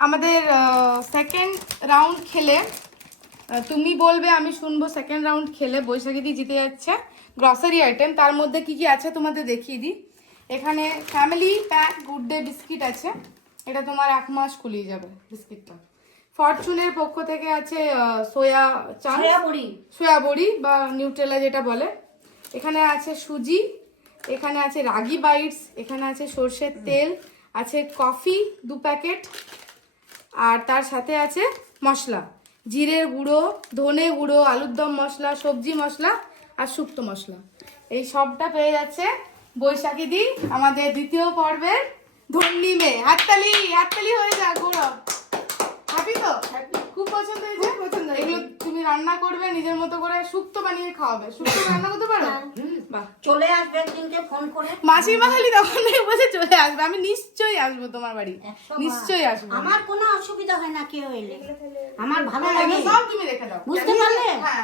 আমাদের second round খেলে তুমি বলবে, আমি শুনবো। সেকেন্ড রাউন্ড খেলে বৈশাখী দি জিতে যাচ্ছে গ্রসারি আইটেম। তার মধ্যে কি কি আছে তোমাদের দেখিয়ে দিই। এখানে family pack good day biscuit আছে, এটা তোমার 1 মাস কুলিয়ে যাবে বিস্কিটটা। ফরচুনের পক্ষ থেকে আছে সোয়া চাল, সোয়া বড়ি বা নিউট্রেলা যেটা বলে। এখানে আছে সুজি, এখানে আছে রাগি বাইটস, এখানে আছে সর্ষের তেল, আছে কফি 2 প্যাকেট, আর তার সাথে আছে মশলা, জিরের গুঁড়ো, ধনে গুঁড়ো, আলুর দম মশলা, সবজি মশলা আর শুক্তো মশলা। এই সবটা পেয়ে যাচ্ছে বৈশাখী দি আমাদের দ্বিতীয় পর্বের ধন্যী মেয়ে। হাততালি হাততালি হয়ে যাক গৌরব। হ্যাপি তো? খুব পছন্দ হয়েছে? পছন্দ। এগুলো তুমি রান্না করবে নিজের মতো করে, শুক্তো বানিয়ে খাওয়াবে। শুক্তো রান্না করতে পারো? বাহ, চলে আসবে একদিনকে ফোন করে। মাসিমা খালি তখন বসে চলে আসবে। আমি নিশ্চয়ই আসবো তোমার বাড়ি, নিশ্চয়ই আসবো। আমার কোনো অসুবিধা হয় না কেউ এলে, আমার ভালো লাগে। সব তুমি রেখে দাও, বুঝতে পারলে? হ্যাঁ।